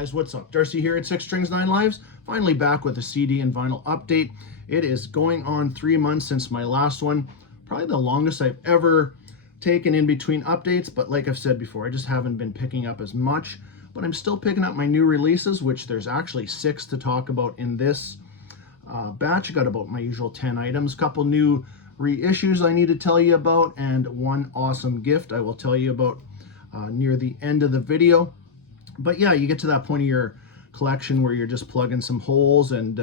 Guys, what's up? Darcy here at Six Strings Nine Lives. Finally back with a CD and vinyl update. It is going on 3 months since my last one. Probably the longest I've ever taken in between updates, but like I've said before, I just haven't been picking up as much. But I'm still picking up my new releases, which there's actually 6 to talk about in this batch. I got about my usual 10 items, couple new reissues I need to tell you about, and one awesome gift I will tell you about near the end of the video. But yeah, you get to that point of your collection where you're just plugging some holes and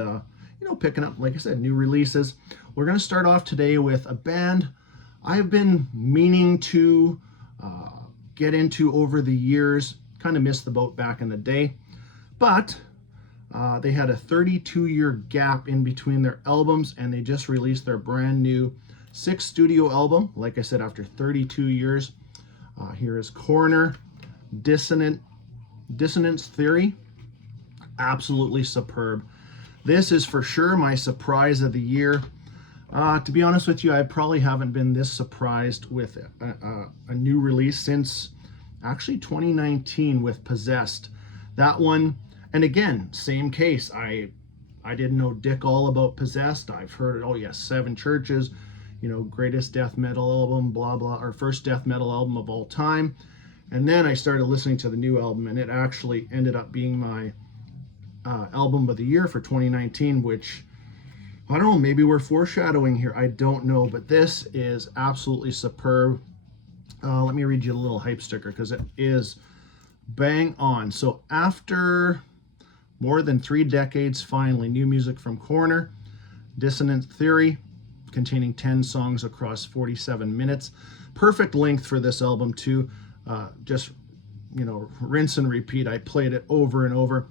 picking up, like I said, new releases. We're going to start off today with a band I've been meaning to get into over the years. Kind of missed the boat back in the day, but they had a 32-year gap in between their albums, and they just released their brand new 6th studio album, like I said, after 32 years. Here is Corner, Dissonance Theory. Absolutely superb. This is for sure my surprise of the year. To be honest with you, I probably haven't been this surprised with a new release since actually 2019 with Possessed. That one, and again, same case. I didn't know dick all about Possessed. I've heard, oh yes, 7 Churches, greatest death metal album, blah blah, or first death metal album of all time. And then I started listening to the new album, and it actually ended up being my album of the year for 2019, which, I don't know, maybe we're foreshadowing here. I don't know, but this is absolutely superb. Let me read you a little hype sticker because it is bang on. So after more than 3 decades, finally, new music from Corner, Dissonance Theory, containing 10 songs across 47 minutes. Perfect length for this album, too. Just, rinse and repeat. I played it over and over.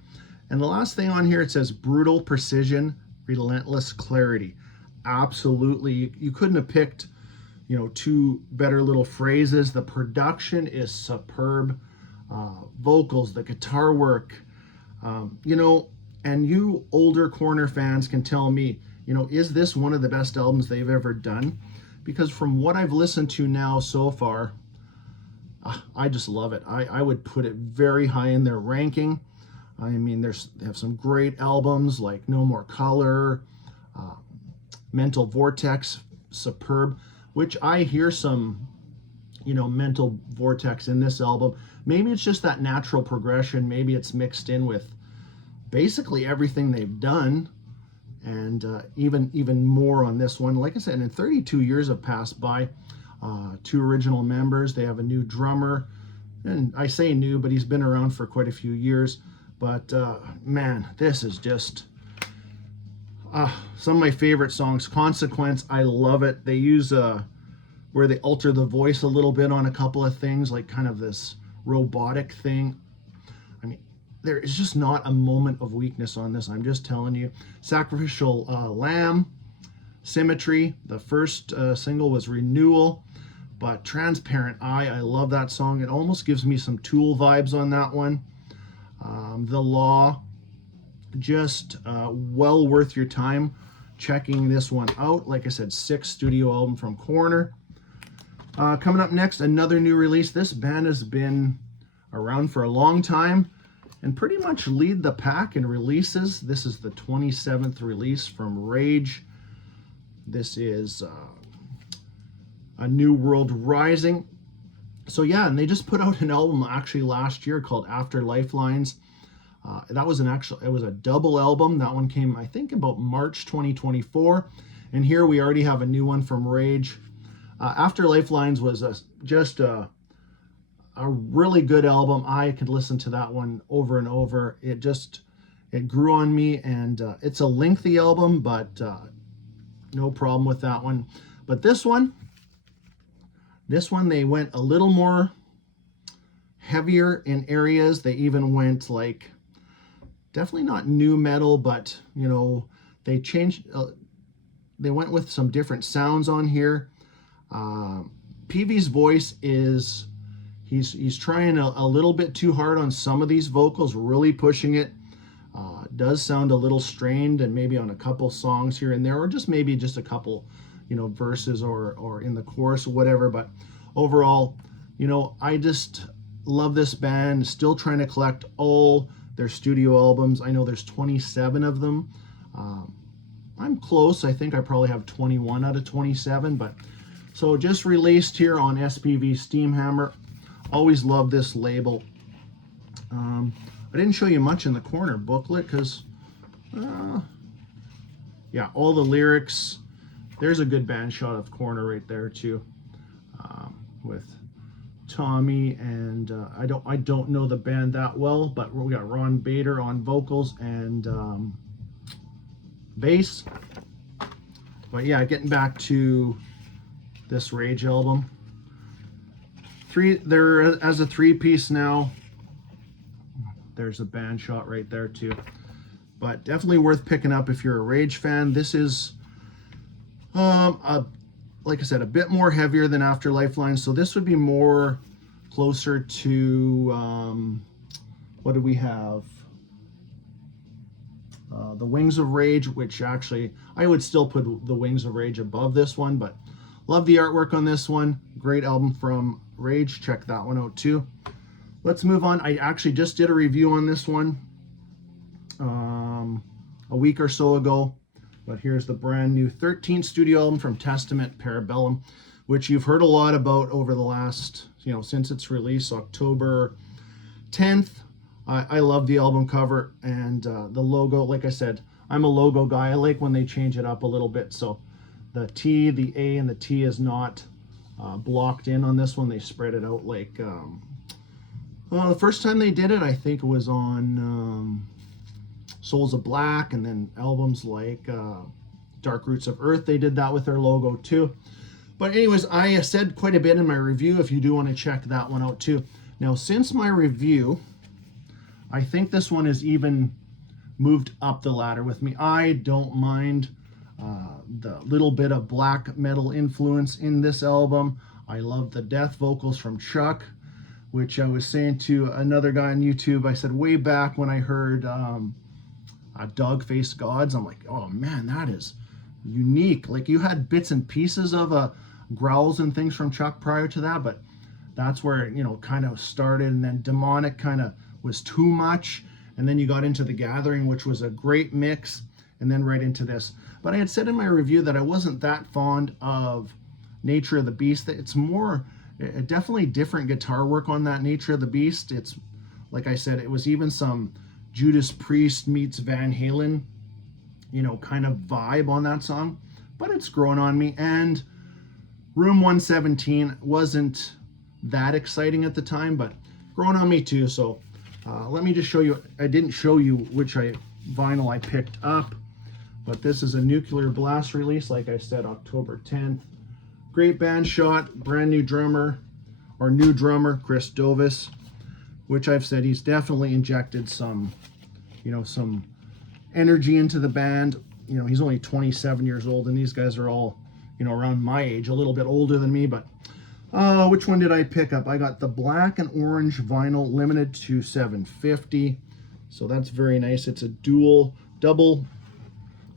And the last thing on here, it says brutal precision, relentless clarity. Absolutely. You couldn't have picked, 2 better little phrases. The production is superb. Vocals, the guitar work, and you older Corner fans can tell me, is this one of the best albums they've ever done? Because from what I've listened to now so far, I just love it. I would put it very high in their ranking. I mean, they have some great albums like No More Color, Mental Vortex, superb, which I hear some, Mental Vortex in this album. Maybe it's just that natural progression. Maybe it's mixed in with basically everything they've done, and even more on this one. Like I said, in 32 years have passed by. 2 original members. They have a new drummer, and I say new, but he's been around for quite a few years. But man, this is just some of my favorite songs. Consequence, I love it. They use where they alter the voice a little bit on a couple of things, like kind of this robotic thing. I mean, there is just not a moment of weakness on this. I'm just telling you. Sacrificial Lamb, Symmetry. The first single was Renewal, but Transparent Eye, I love that song. It almost gives me some Tool vibes on that one. The Law, just well worth your time checking this one out. Like I said, 6th studio album from Corner. Coming up next, another new release. This band has been around for a long time and pretty much lead the pack in releases. This is the 27th release from Rage. This is A New World Rising. So yeah, and they just put out an album actually last year called After Lifelines. That was it was a double album. That one came, I think, about March 2024. And here we already have a new one from Rage. After Lifelines was just a really good album. I could listen to that one over and over. It grew on me, and it's a lengthy album, but no problem with that one. But this one they went a little more heavier in areas. They even went like, definitely not new metal, but they changed. They went with some different sounds on here. PV's voice is, he's trying a little bit too hard on some of these vocals, really pushing it. Does sound a little strained, and maybe on a couple songs here and there, or just maybe just a couple, verses or in the chorus or whatever. But overall, I just love this band. Still trying to collect all their studio albums. I know there's 27 of them. I'm close. I think I probably have 21 out of 27, but so just released here on SPV Steamhammer. Always love this label. I didn't show you much in the corner booklet because, yeah, all the lyrics. There's a good band shot of corner right there too, with Tommy and I don't know the band that well, but we got Ron Bader on vocals and bass. But yeah, getting back to this Rage album. They're as a 3-piece now. There's a band shot right there too. But definitely worth picking up if you're a Rage fan. This is like I said, a bit more heavier than After Lifeline, so this would be more closer to what do we have? The Wings of Rage, which actually I would still put the Wings of Rage above this one, but love the artwork on this one. Great album from Rage. Check that one out too. Let's move on. I actually just did a review on this one a week or so ago. But here's the brand new 13th studio album from Testament, Parabellum, which you've heard a lot about over the last, since its release, October 10th. I love the album cover and the logo. Like I said, I'm a logo guy. I like when they change it up a little bit. So the T, the A, and the T is not blocked in on this one. They spread it out like, the first time they did it, I think it was on Souls of Black, and then albums like Dark Roots of Earth, they did that with their logo too. But anyways, I said quite a bit in my review if you do want to check that one out too. Now, since my review, I think this one has even moved up the ladder with me. I don't mind the little bit of black metal influence in this album. I love the death vocals from Chuck, which I was saying to another guy on YouTube. I said way back when I heard Dog Face Gods, I'm like, oh man, that is unique. Like, you had bits and pieces of growls and things from Chuck prior to that, but that's where it kind of started. And then Demonic kind of was too much, and then you got into The Gathering, which was a great mix, and then right into this. But I had said in my review that I wasn't that fond of Nature of the Beast. That it's more definitely different guitar work on that Nature of the Beast. It's like I said, it was even some Judas Priest meets Van Halen, kind of vibe on that song, but it's growing on me. And Room 117 wasn't that exciting at the time, but growing on me too. So let me just show you. I didn't show you which vinyl I picked up, but this is a Nuclear Blast release, like I said, October 10th. Great band shot, brand new drummer, or new drummer, Chris Dovis, which I've said he's definitely injected some, some energy into the band. He's only 27 years old, and these guys are all, around my age, a little bit older than me. But which one did I pick up? I got the black and orange vinyl, limited to 750. So that's very nice. It's a double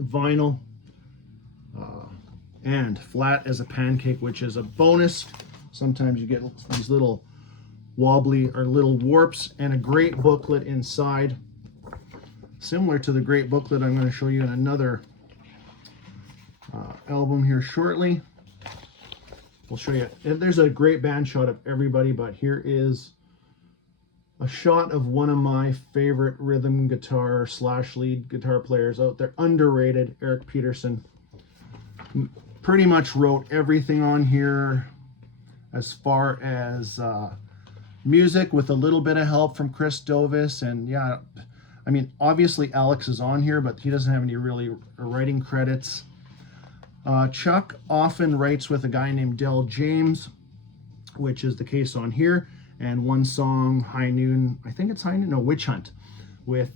vinyl, and flat as a pancake, which is a bonus. Sometimes you get these little wobbly or little warps, and a great booklet inside, similar to the great booklet I'm going to show you in another album here shortly. We'll show you. There's a great band shot of everybody, but here is a shot of one of my favorite rhythm guitar / lead guitar players out there, underrated, Eric Peterson. Pretty much wrote everything on here as far as music, with a little bit of help from Chris Dovis. And yeah, I mean, obviously Alex is on here, but he doesn't have any really writing credits. Chuck often writes with a guy named Del James, which is the case on here. And one song, High Noon, I think it's High Noon, no, Witch Hunt, with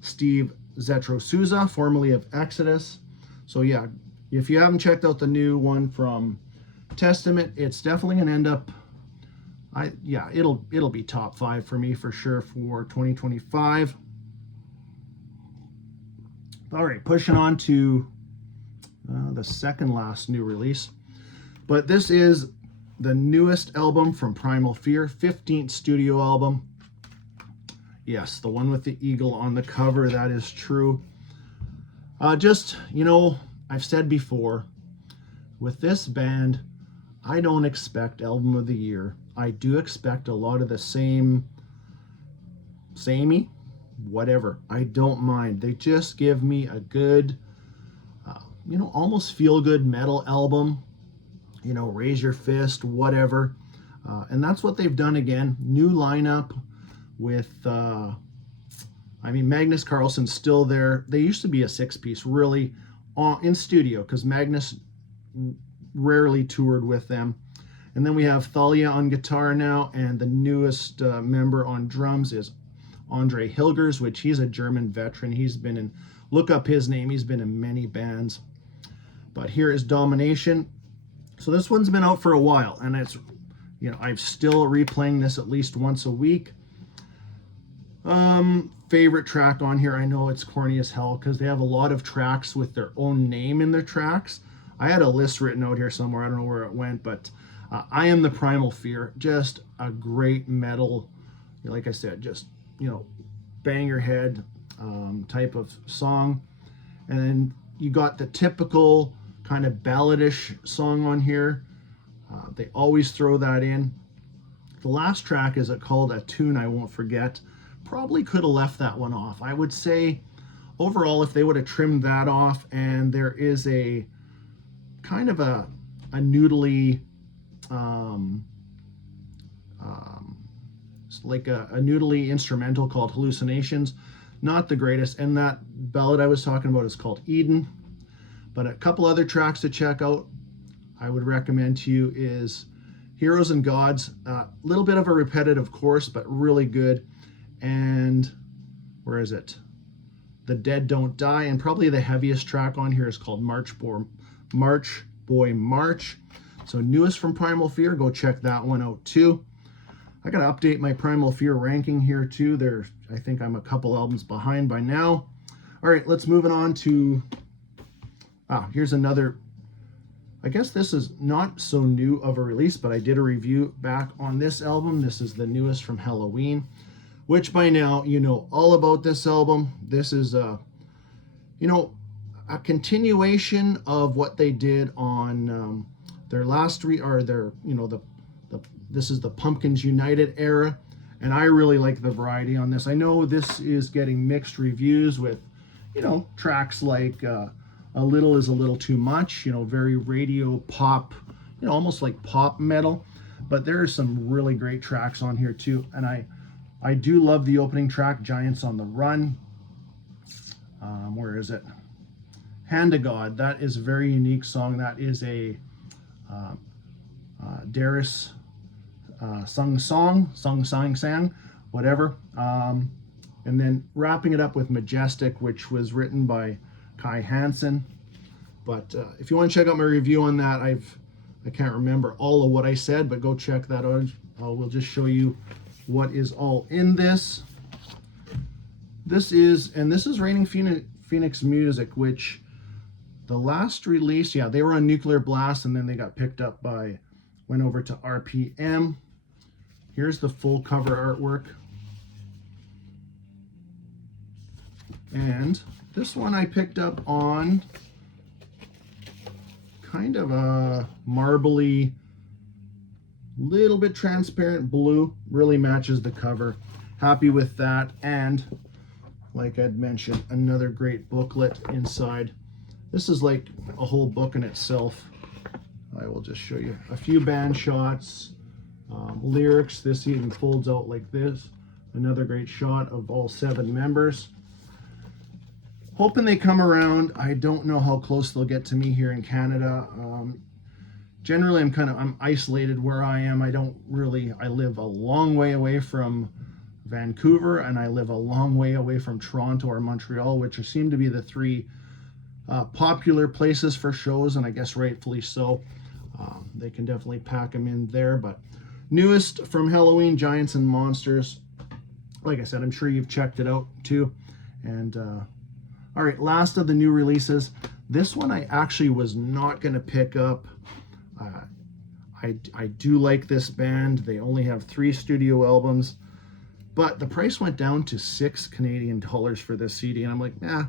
Steve Zetro Souza, formerly of Exodus. So yeah, if you haven't checked out the new one from Testament, it's definitely gonna end up, it'll be top 5 for me for sure for 2025. All right, pushing on to the second last new release, but this is the newest album from Primal Fear, 15th studio album. Yes, the one with the eagle on the cover, that is true. Just, I've said before, with this band, I don't expect album of the year. I do expect a lot of the samey, whatever. I don't mind. They just give me a good, almost feel-good metal album. Raise your fist, whatever. And that's what they've done again. New lineup with, Magnus Carlsen's still there. They used to be a 6-piece, really, in studio, because Magnus rarely toured with them. And then we have Thalia on guitar now, and the newest member on drums is Andre Hilgers, which he's a German veteran. He's been in, look up his name, he's been in many bands. But here is Domination. So this one's been out for a while, and it's, I'm still replaying this at least once a week. Favorite track on here, I know it's corny as hell because they have a lot of tracks with their own name in their tracks. I had a list written out here somewhere, I don't know where it went, but I Am the Primal Fear, just a great metal, like I said, just, bang your head type of song. And then you got the typical kind of balladish song on here. They always throw that in. The last track is called A Tune I Won't Forget. Probably could have left that one off. I would say overall, if they would have trimmed that off, and there is a kind of a noodly, like a noodly instrumental called Hallucinations. Not the greatest. And that ballad I was talking about is called Eden. But a couple other tracks to check out I would recommend to you is Heroes and Gods. A little bit of a repetitive course, but really good. And where is it? The Dead Don't Die. And probably the heaviest track on here is called March Boy March. So newest from Primal Fear, go check that one out too. I gotta update my Primal Fear ranking here too. I think I'm a couple albums behind by now. All right, let's move it on to, here's another, I guess this is not so new of a release, but I did a review back on this album. This is the newest from Halloween, which by now you know all about this album. This is a continuation of what they did on their last this is the Pumpkins United era, and I really like the variety on this. I know this is getting mixed reviews with, tracks like A Little Is a Little Too Much, very radio pop, almost like pop metal, but there are some really great tracks on here too, and I do love the opening track, Giants on the Run. Where is it? Hand to God. That is a very unique song. That is a Darius sang, whatever. And then wrapping it up with Majestic, which was written by Kai Hansen. But if you want to check out my review on that, I can't remember all of what I said, but go check that out. We'll just show you what is all in this. This is Raining Phoenix Music, which the last release, they were on Nuclear Blast, and then they got picked up went over to RPM. Here's the full cover artwork. And this one I picked up on kind of a marbly, little bit transparent blue. Really matches the cover. Happy with that. And like I'd mentioned, another great booklet inside. This is like a whole book in itself. I will just show you a few band shots, lyrics. This even folds out like this. Another great shot of all 7 members. Hoping they come around. I don't know how close they'll get to me here in Canada. Generally, I'm isolated where I am. I live a long way away from Vancouver, and I live a long way away from Toronto or Montreal, which seem to be the 3 popular places for shows, and I guess rightfully so. They can definitely pack them in there. But newest from Halloween, Giants and Monsters. Like I said, I'm sure you've checked it out too. And all right, last of the new releases. This one I actually was not going to pick up. I do like this band. They only have 3 studio albums. But the price went down to $6 Canadian for this CD, and I'm like, nah,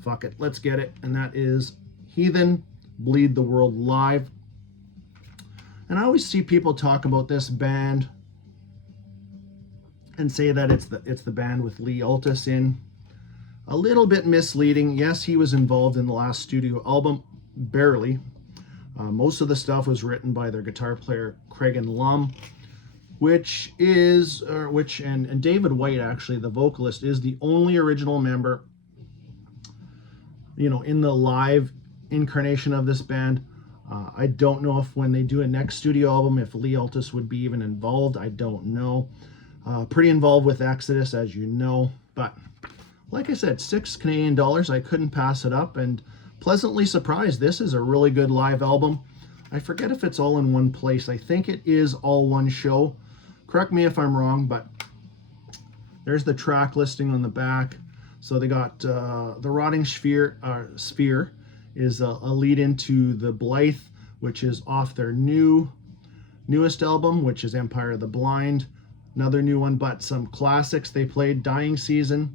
fuck it, let's get it. And that is Heathen, Bleed the World Live. And I always see people talk about this band and say that it's the band with Lee Altus in. A little bit misleading. Yes, he was involved in the last studio album, barely. Most of the stuff was written by their guitar player Craig and Lum, and David White, actually, the vocalist, is the only original member, in the live incarnation of this band. I don't know if when they do a next studio album, if Lee Altus would be even involved. I don't know. Pretty involved with Exodus, as you know. But like I said, $6 Canadian, I couldn't pass it up, and pleasantly surprised. This is a really good live album. I forget if it's all in one place. I think it is all one show. Correct me if I'm wrong, but there's the track listing on the back. So they got the Rotting Sphere is a lead into the Blythe, which is off their newest album, which is Empire of the Blind. Another new one, but some classics they played. Dying Season.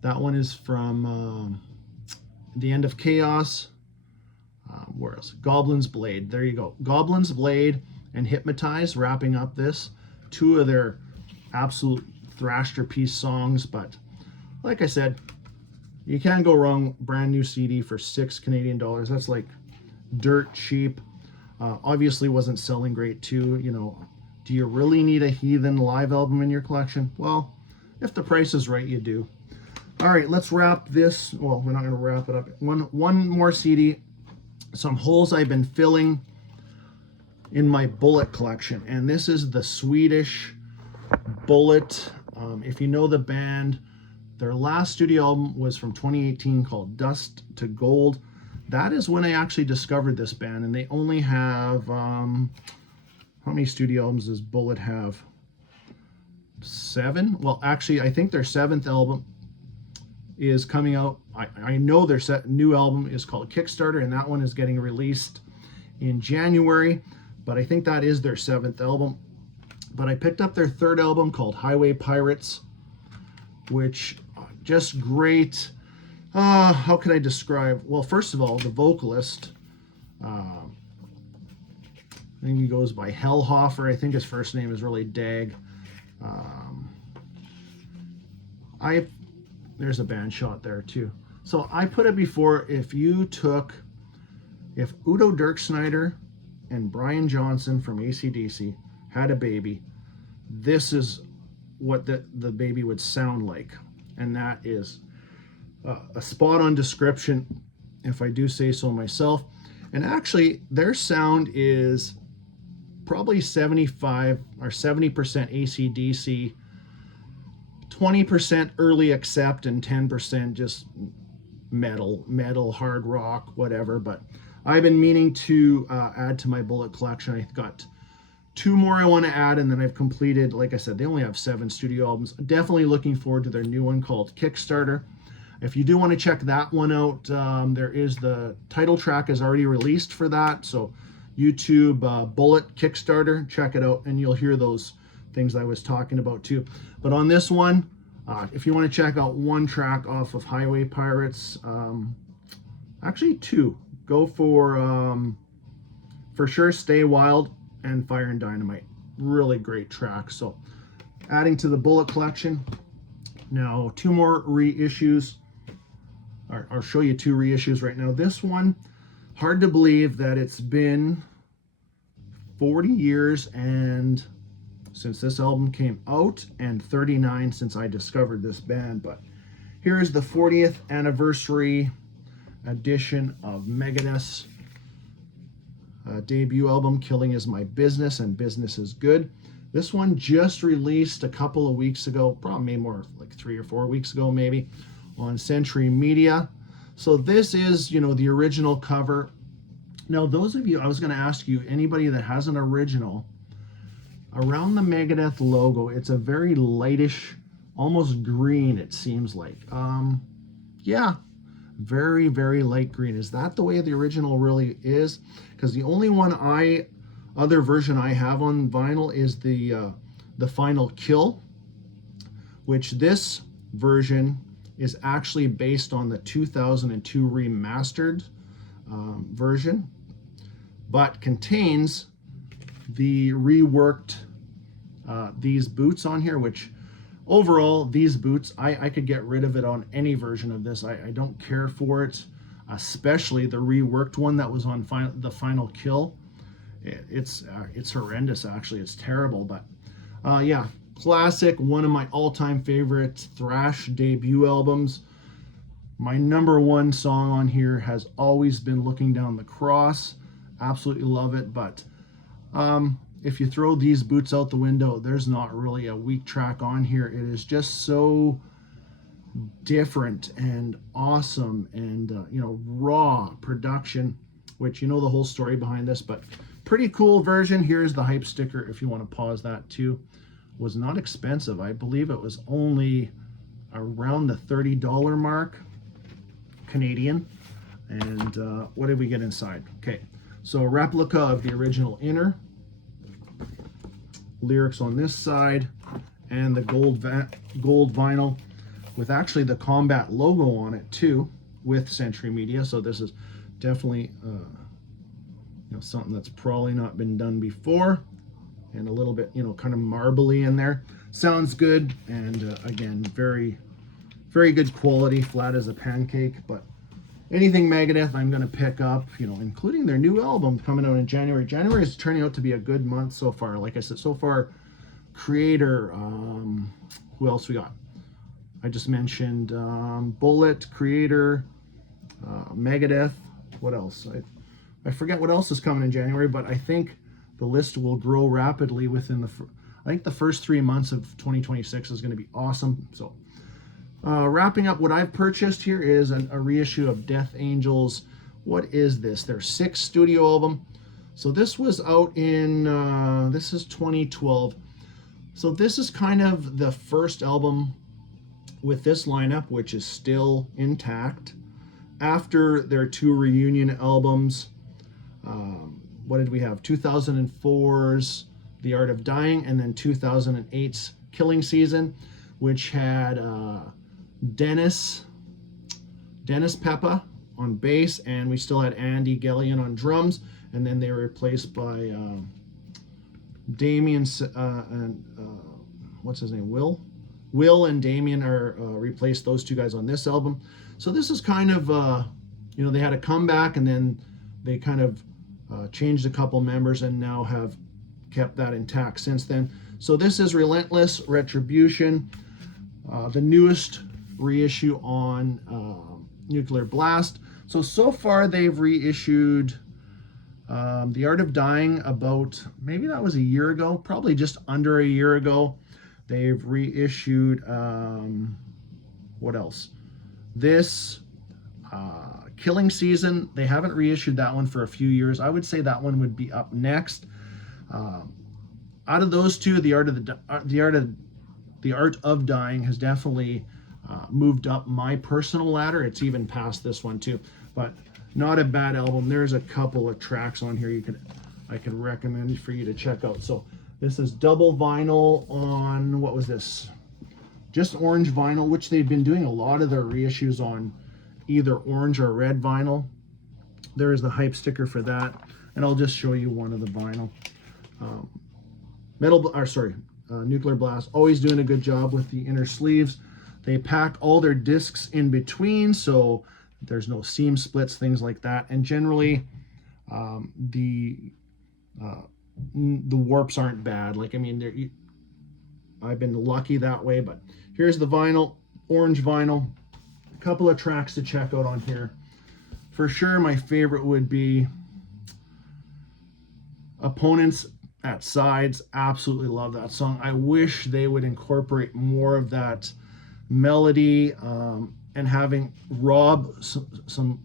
That one is from The End of Chaos. Where else? Goblin's Blade. There you go. Goblin's Blade and Hypnotize wrapping up this. Two of their absolute thrashterpiece songs. But like I said, you can't go wrong. Brand new CD for $6 Canadian. That's like dirt cheap. Obviously wasn't selling great too. Do you really need a Heathen live album in your collection? Well, if the price is right, you do. All right, let's wrap this. Well, we're not going to wrap it up. One more CD. Some holes I've been filling in my Bullet collection. And this is the Swedish Bullet. If you know the band, their last studio album was from 2018 called Dust to Gold. That is when I actually discovered this band. And they only have, how many studio albums does Bullet have? 7? Well, actually, I think their 7th album is coming out. I know their new album is called Kickstarter, and that one is getting released in January, but I think that is their 7th album. But I picked up their 3rd album called Highway Pirates, which just great. How can I describe? Well, first of all, the vocalist, I think he goes by Hellhofer. I think his first name is really Dag. There's a band shot there too. So I put it before, if Udo Dirksnyder and Brian Johnson from AC/DC had a baby, this is what the baby would sound like. And that is a spot-on description, if I do say so myself. And actually, their sound is probably 75 or 70% AC/DC, 20% early accept, and 10% just metal, hard rock, whatever. But I've been meaning to add to my Bullet collection. I've got 2 more I want to add, and then I've completed, like I said, they only have 7 studio albums. Definitely looking forward to their new one called Kickstarter. If you do want to check that one out, there is the title track is already released for that. So YouTube Bullet Kickstarter, check it out, and you'll hear those things I was talking about too. But on this one, if you want to check out one track off of Highway Pirates, actually 2, go for sure Stay Wild and Fire and Dynamite. Really great tracks. So adding to the Bullet collection. Now 2 more reissues. I'll show you 2 reissues right now. This one, hard to believe that it's been 40 years and since this album came out, and 39 since I discovered this band. But here is the 40th anniversary edition of Megadeth's debut album, Killing Is My Business and Business Is Good. This one just released a couple of weeks ago, probably maybe more like 3 or 4 weeks ago maybe, on Century Media. So this is, the original cover. Now, those of you, I was going to ask you, anybody that has an original, around the Megadeth logo, it's a very lightish, almost green, it seems like. Yeah, very, very light green. Is that the way the original really is? Because the only other version I have on vinyl is the Final Kill. which this version is actually based on the 2002 remastered version, but contains the reworked these boots on here, which overall, these boots, I could get rid of it on any version of this. I don't care for it, especially the reworked one that was on the Final Kill. It's horrendous, actually. It's terrible, but yeah, classic, one of my all-time favorite thrash debut albums. My #1 song on here has always been Looking Down the Cross. Absolutely love it, but if you throw these boots out the window, there's not really a weak track on here. It is just so different and awesome and raw production, which you know the whole story behind this, but pretty cool version. Here's the hype sticker if you want to pause that too. Was not expensive. I believe it was only around the $30 mark Canadian. And what did we get inside? Okay, so a replica of the original inner, lyrics on this side, and the gold vinyl with actually the Combat logo on it too, with Century Media. So this is definitely something that's probably not been done before, and a little bit kind of marbly in there. Sounds good, and again, very good quality, flat as a pancake. But anything Megadeth I'm going to pick up, including their new album coming out in January. January is turning out to be a good month so far. Like I said, so far, Creator, who else we got? I just mentioned Bullet, Creator, Megadeth. What else? I forget what else is coming in January, but I think the list will grow rapidly within I think the first 3 months of 2026 is going to be awesome. So wrapping up, what I've purchased here is a reissue of Death Angels. What is this? Their 6th studio album. So this was out in, this is 2012. So this is kind of the first album with this lineup, which is still intact. After their 2 reunion albums, what did we have? 2004's The Art of Dying, and then 2008's Killing Season, which had Dennis Peppa on bass, and we still had Andy Gellion on drums, and then they were replaced by Damien and what's his name? Will and Damien are replaced those 2 guys on this album. So this is kind of they had a comeback, and then they kind of changed a couple members, and now have kept that intact since then. So this is Relentless Retribution, the newest reissue on Nuclear Blast. So far they've reissued The Art of Dying about, maybe that was a year ago, probably just under a year ago. They've reissued, what else? This Killing Season. They haven't reissued that one for a few years. I would say that one would be up next. Out of those 2, The Art of Dying has definitely moved up my personal ladder. It's even past this one too, but not a bad album. There's a couple of tracks on here I could recommend for you to check out. So this is double vinyl on, what was this? Just orange vinyl, which they've been doing a lot of their reissues on either orange or red vinyl. There is the hype sticker for that, and I'll just show you one of the vinyl. Nuclear Blast, always doing a good job with the inner sleeves. They pack all their discs in between, so there's no seam splits, things like that. And generally, the warps aren't bad. Like, I mean, I've been lucky that way. But here's the vinyl, orange vinyl. A couple of tracks to check out on here. For sure, my favorite would be Opponents at Sides. Absolutely love that song. I wish they would incorporate more of that melody, and having Rob,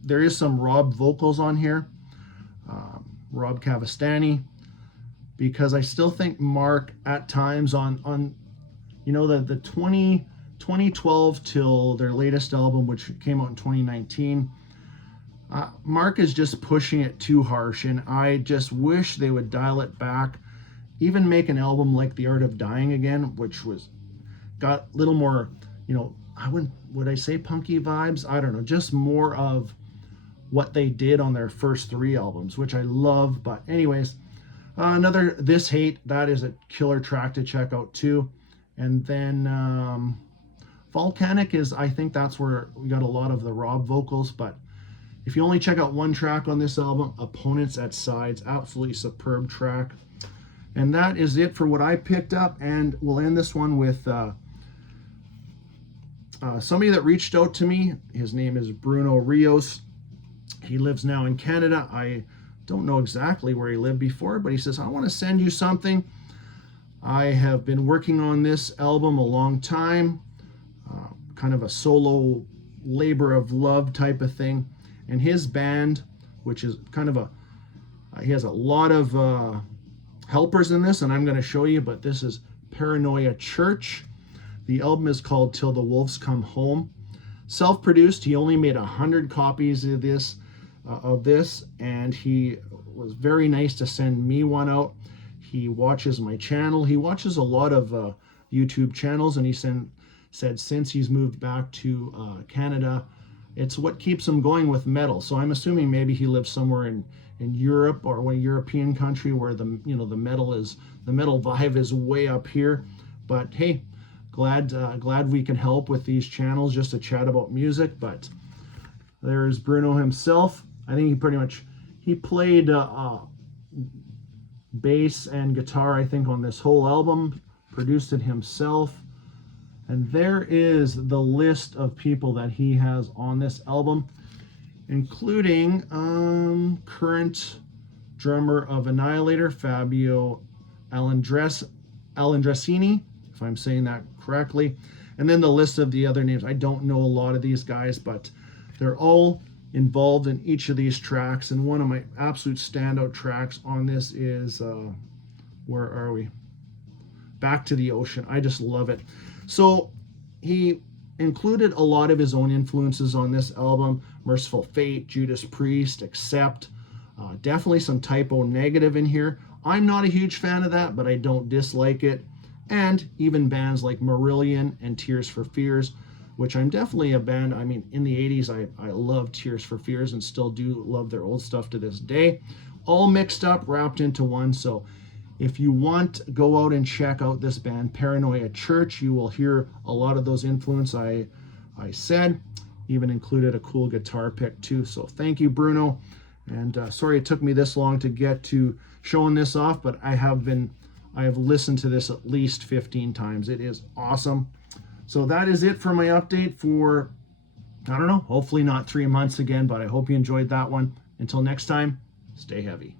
there is some Rob vocals on here, Rob Cavastani, because I still think Mark at times on the 2012 till their latest album, which came out in 2019, Mark is just pushing it too harsh, and I just wish they would dial it back, even make an album like The Art of Dying again, which was got a little more, would I say punky vibes? I don't know, just more of what they did on their first 3 albums, which I love. But anyways, another This Hate, that is a killer track to check out too. And then Volcanic is, I think that's where we got a lot of the Rob vocals. But if you only check out one track on this album, Opponents at Sides, absolutely superb track. And that is it for what I picked up. And we'll end this one with somebody that reached out to me. His name is Bruno Rios. He lives now in Canada. I don't know exactly where he lived before, but he says, I want to send you something. I have been working on this album a long time, kind of a solo labor of love type of thing. And his band, which is kind of he has a lot of helpers in this, and I'm going to show you, but this is Paranoia Church. The album is called Till the Wolves Come Home. Self-produced. He only made 100 copies of this, and he was very nice to send me one out. He watches my channel. He watches a lot of YouTube channels, and he said since he's moved back to Canada, it's what keeps him going with metal. So I'm assuming maybe he lives somewhere in Europe or a European country where the metal vibe is way up here. But hey, glad we can help with these channels just to chat about music. But there's Bruno himself. I think he played bass and guitar, I think, on this whole album, produced it himself. And there is the list of people that he has on this album, including current drummer of Annihilator, Fabio Alandresini, if I'm saying that correctly. And then the list of the other names. I don't know a lot of these guys, but they're all involved in each of these tracks. And one of my absolute standout tracks on this is, where are we? Back to the Ocean. I just love it. So he included a lot of his own influences on this album. Merciful Fate, Judas Priest, Accept. Definitely some Typo Negative in here. I'm not a huge fan of that, but I don't dislike it. And even bands like Marillion and Tears for Fears, which I'm definitely a band. I mean, in the 80s, I loved Tears for Fears and still do love their old stuff to this day. All mixed up, wrapped into one. So if you want, go out and check out this band, Paranoia Church. You will hear a lot of those influences I said. Even included a cool guitar pick too. So thank you, Bruno. And sorry it took me this long to get to showing this off, but I have listened to this at least 15 times. It is awesome. So that is it for my update for, I don't know, hopefully not 3 months again, but I hope you enjoyed that one. Until next time, stay heavy.